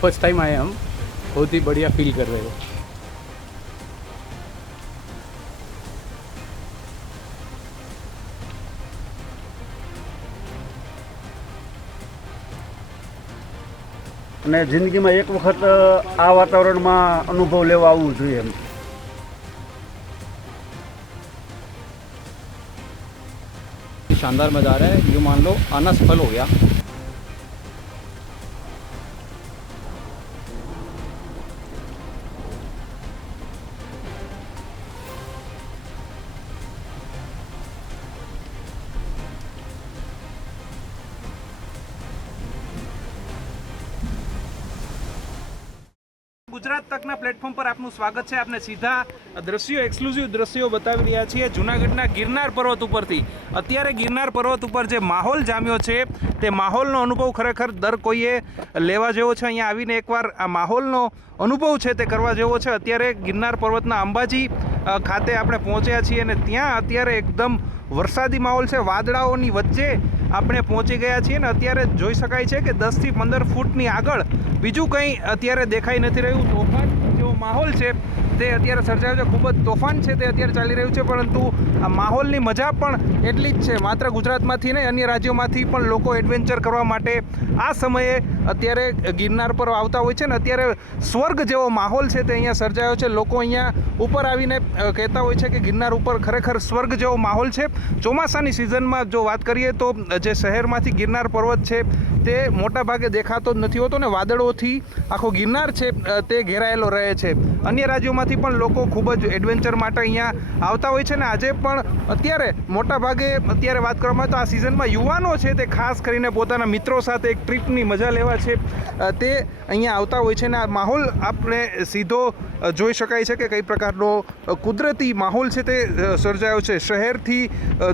First time आए हम बहुत ही बढ़िया फील कर रहे हो અને જિંદગીમાં એક વખત આ વાતાવરણમાં અનુભવ લેવા આવવું જોઈએ એમ शानदार मज़ा आ रहा है यूँ मान लो आना सफल हो गया ગુજરાત તકના પ્લેટફોર્મ પર આપનું સ્વાગત છે. આપને સીધા દ્રશ્યો એક્સક્લુઝિવ દ્રશ્યો બતાવી રહ્યા છીએ. જૂનાગઢના ગિરનાર પર્વત ઉપરથી. અત્યારે ગિરનાર પર્વત ઉપર જે માહોલ જામ્યો છે, તે માહોલનો અનુભવ ખરેખર દર કોઈએ લેવા જેવો છે. અહીંયા આવીને એકવાર આ માહોલનો અનુભવ છે તે કરવા જેવો છે. અત્યારે ગિરનાર પર્વતના અંબાજી ખાતે આપણે પહોંચ્યા છીએ અને ત્યાં અત્યારે એકદમ વરસાદી માહોલ છે. વાદળાઓની વચ્ચે આપણે પહોંચી ગયા છીએ ને અત્યારે જોઈ શકાય છે કે દસથી પંદર ફૂટની આગળ બીજું કંઈ અત્યારે દેખાઈ નથી રહ્યું. તોફાન જેવો માહોલ છે. તે અત્યારે સર્જાયો છે. ખૂબ જ તોફાન છે તે અત્યારે ચાલી રહ્યું છે, પરંતુ આ માહોલની મજા પણ એટલી જ છે. માત્ર ગુજરાતમાંથી નહીં, અન્ય રાજ્યોમાંથી પણ લોકો એડવેન્ચર કરવા માટે આ સમયે અત્યારે ગિરનાર પર આવતા હોય છે ને અત્યારે સ્વર્ગ જેવો માહોલ છે તે અહીંયા સર્જાયો છે. લોકો અહીંયા ઉપર આવીને કહેતા હોય છે કે ગિરનાર ઉપર ખરેખર સ્વર્ગ જેવો માહોલ છે. ચોમાસાની સિઝનમાં જો વાત કરીએ તો, જે શહેરમાંથી ગિરનાર પર્વત છે તે મોટા ભાગે દેખાતો જ નથી હોતો ને વાદળોથી આખો ગિરનાર છે તે ઘેરાયેલો રહે છે. અન્ય રાજ્યોમાંથી પણ લોકો ખૂબ જ એડવેન્ચર માટે અહીંયા આવતા હોય છે ને આજે પણ અત્યારે મોટા ભાગે અત્યારે વાત કરવામાં તો આ સિઝનમાં યુવાનો છે તે ખાસ કરીને પોતાના મિત્રો સાથે એક ટ્રીપની મજા લેવા છે. તે અહીંયા આવતા હોય છે ને આ માહોલ આપણે સીધો જોઈ શકાય છે કે કઈ પ્રકારનો કુદરતી માહોલ છે તે સર્જાયો છે. શહેરથી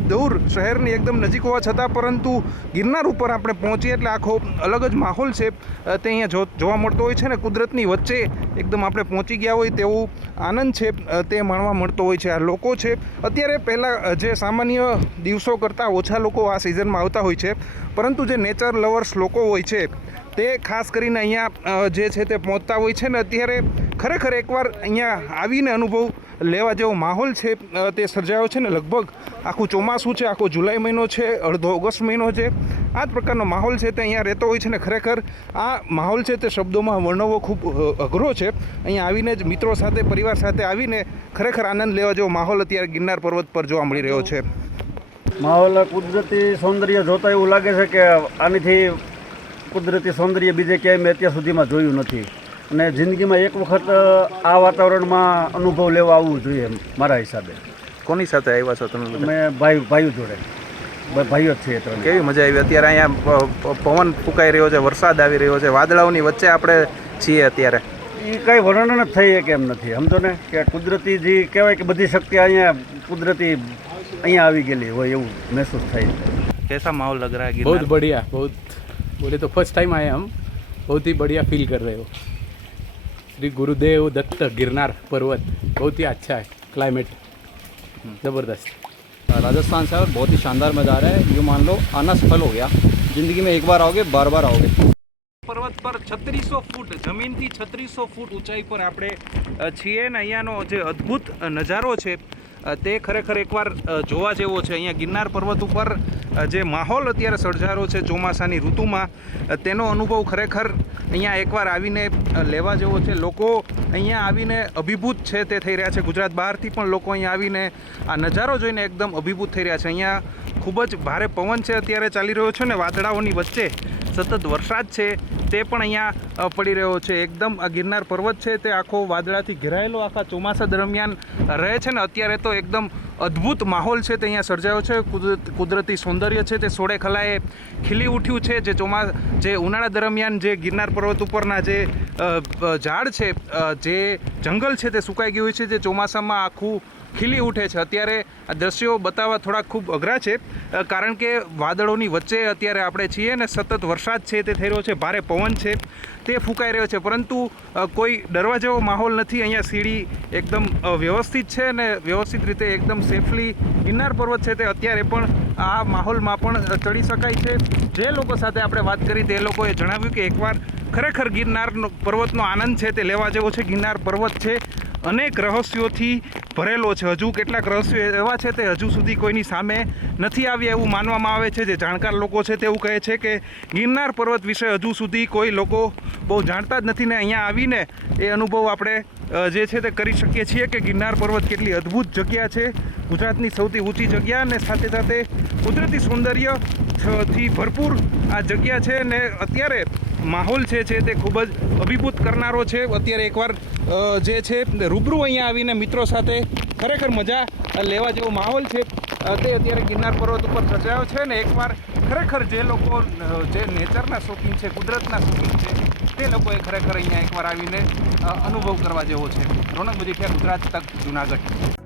દૂર, શહેરની એકદમ નજીક હોવા છતાં પરંતુ ગિરનાર ઉપર આપણે પહોંચીએ એટલે આખો અલગ જ માહોલ છે. તે અહીંયા જોવા મળતો હોય છે ને કુદરતની વચ્ચે એકદમ આપણે પહોંચી ગયા હોય તેવું આનંદ છે તે માણવા મળતો હોય છે. આ લોકો છે, અત્યારે પહેલાં જે સામાન્ય દિવસો કરતાં ઓછા લોકો આ સિઝનમાં આવતા હોય છે. પરંતુ જે નેચર લવર્સ લોકો હોય છે તે ખાસ કરીને અહીંયા જે છે તે પહોંચતા હોય છે ને અત્યારે ખરેખર એકવાર અહીંયા આવીને અનુભવ લેવા જેવો માહોલ છે તે સર્જાયો છે ને લગભગ આખું ચોમાસું છે, આખો જુલાઈ મહિનો છે, અડધો ઓગસ્ટ મહિનો છે. આ જ પ્રકારનો માહોલ છે તે અહીંયા રહેતો હોય છે ને ખરેખર આ માહોલ છે તે શબ્દોમાં વર્ણવો ખૂબ અઘરો છે. અહીંયા આવીને જ મિત્રો સાથે, પરિવાર સાથે આવીને ખરેખર આનંદ લેવા જેવો માહોલ અત્યારે ગિરનાર પર્વત પર જોવા મળી રહ્યો છે. માહોલ કુદરતી સૌંદર્ય જોતા એવું લાગે છે કે આનીથી કુદરતી સૌંદર્ય બીજે ક્યાંય મેં અત્યાર સુધીમાં જોયું નથી. અને જિંદગીમાં એક વખત આ વાતાવરણમાં અનુભવ લેવા આવવું જોઈએ મારા હિસાબે. કોની સાથે આવ્યા છો તમે અમે ભાઈ ભાઈઓ જોડે. ભાઈઓ જ છીએ કેવી મજા આવી? અત્યારે અહીંયા પવન ફૂંકાઈ રહ્યો છે વરસાદ આવી રહ્યો છે. વાદળાઓની વચ્ચે આપણે છીએ અત્યારે. એ કંઈ વર્ણન જ થઈ શકે એમ નથી. સમજો ને કે કુદરતી જે કહેવાય કે બધી શક્તિ અહીંયા કુદરતી અહીંયા આવી ગયેલી હોય એવું મહેસૂસ થાય. કેસા માહોલ લગ રહા બહુ બઢિયા બહુ बोले तो फर्स्ट टाइम आए हम बहुत ही बढ़िया फील कर रहे हो श्री गुरुदेव दत्त गिरनार पर्वत बहुत ही अच्छा है क्लाइमेट ज़बरदस्त राजस्थान से और बहुत ही शानदार मज़ा आ रहा है यूँ मान लो आना सफल हो गया ज़िंदगी में एक बार आओगे बार बार आओगे પર્વત પર છત્રીસો ફૂટ જમીનથી છત્રીસો ફૂટ ઊંચાઈ પર આપણે અ, છીએ ને અહીંયાનો જે અદ્ભુત અ, નજારો છે અ, તે ખરેખર એકવાર જોવા જેવો છે. અહીંયા ગિરનાર પર્વત ઉપર જે માહોલ અત્યારે સર્જારો છે ચોમાસાની ઋતુમાં તેનો અનુભવ ખરેખર અહીંયા એકવાર આવીને લેવા જેવો છે. લોકો અહીંયા આવીને અભિભૂત છે તે થઈ રહ્યા છે. ગુજરાત બહારથી પણ લોકો અહીંયા આવીને આ નજારો જોઈને એકદમ અભિભૂત થઈ રહ્યા છે. અહીંયા ખૂબ જ ભારે પવન છે અત્યારે ચાલી રહ્યો છે ને વાદળાઓની વચ્ચે. સતત વરસાદ છે, તે પણ અહીંયા પડી રહ્યો છે. એકદમ આ ગિરનાર પર્વત છે, તે આખો વાદળાથી ઘેરાયેલો, આખા ચોમાસા દરમિયાન રહે છે ને અત્યારે તો એકદમ અદ્ભુત માહોલ છે તે અહીંયા સર્જાયો છે. કુદરતી સૌંદર્ય છે તે સોળે ખલાએ ખીલી ઉઠ્યું છે જે ચોમા જે ઉનાળા દરમિયાન જે ગિરનાર પર્વત ઉપરના જે ઝાડ છે જે જંગલ છે તે સુકાઈ ગયું છે, જે ચોમાસામાં આખું ખીલી ઉઠે છે. અત્યારે આ દ્રશ્યો બતાવવા થોડા ખૂબ અઘરા છે. કારણ કે વાદળોની વચ્ચે અત્યારે આપણે છીએ ને સતત વરસાદ છે તે થઈ રહ્યો છે. ભારે પવન છે તે ફૂંકાઈ રહ્યો છે. પરંતુ કોઈ ડરવા જેવો માહોલ નથી. અહીંયા સીડી એકદમ વ્યવસ્થિત છે ને વ્યવસ્થિત રીતે એકદમ સેફલી ગિરનાર પર્વત છે તે અત્યારે પણ આ માહોલમાં પણ ચડી શકાય છે. જે લોકો સાથે આપણે વાત કરી તે લોકોએ જણાવ્યું કે એકવાર ખરેખર ગિરનારનો પર્વતનો આનંદ છે તે લેવા જેવો છે. ગિરનાર પર્વત છે. અનેક રહસ્યોથી ભરેલો છે. હજુ કેટલાક રહસ્યો એવા છે તે હજુ સુધી કોઈની સામે નથી આવ્યા એવું માનવામાં આવે છે. જે જાણકાર લોકો છે તેવું કહે છે કે ગિરનાર પર્વત વિશે હજુ સુધી કોઈ લોકો બહુ જાણતા જ નથી ને અહીંયા આવીને એ અનુભવ આપણે જે છે તે કરી શકીએ છીએ કે ગિરનાર પર્વત કેટલી અદ્ભુત જગ્યા છે. ગુજરાતની સૌથી ઊંચી જગ્યા અને સાથે સાથે કુદરતી સૌંદર્યથી ભરપૂર આ જગ્યા છે ને અત્યારે માહોલ છે છે તે ખૂબ જ અભિભૂત કરનારો છે. અત્યારે એકવાર જે છે, રૂબરૂ અહીંયા આવીને મિત્રો સાથે ખરેખર મજા લેવા જેવો માહોલ છે. તે અત્યારે ગિરનાર પર્વત ઉપર સર્જાયો છે ને એકવાર ખરેખર જે લોકો જે નેચરના શોખીન છે, કુદરતના શોખીન છે, તે લોકોએ ખરેખર અહીંયા એકવાર આવીને અનુભવ કરવા જેવો છે. રોનક મજીઠિયા ગુજરાત તક જુનાગઢ?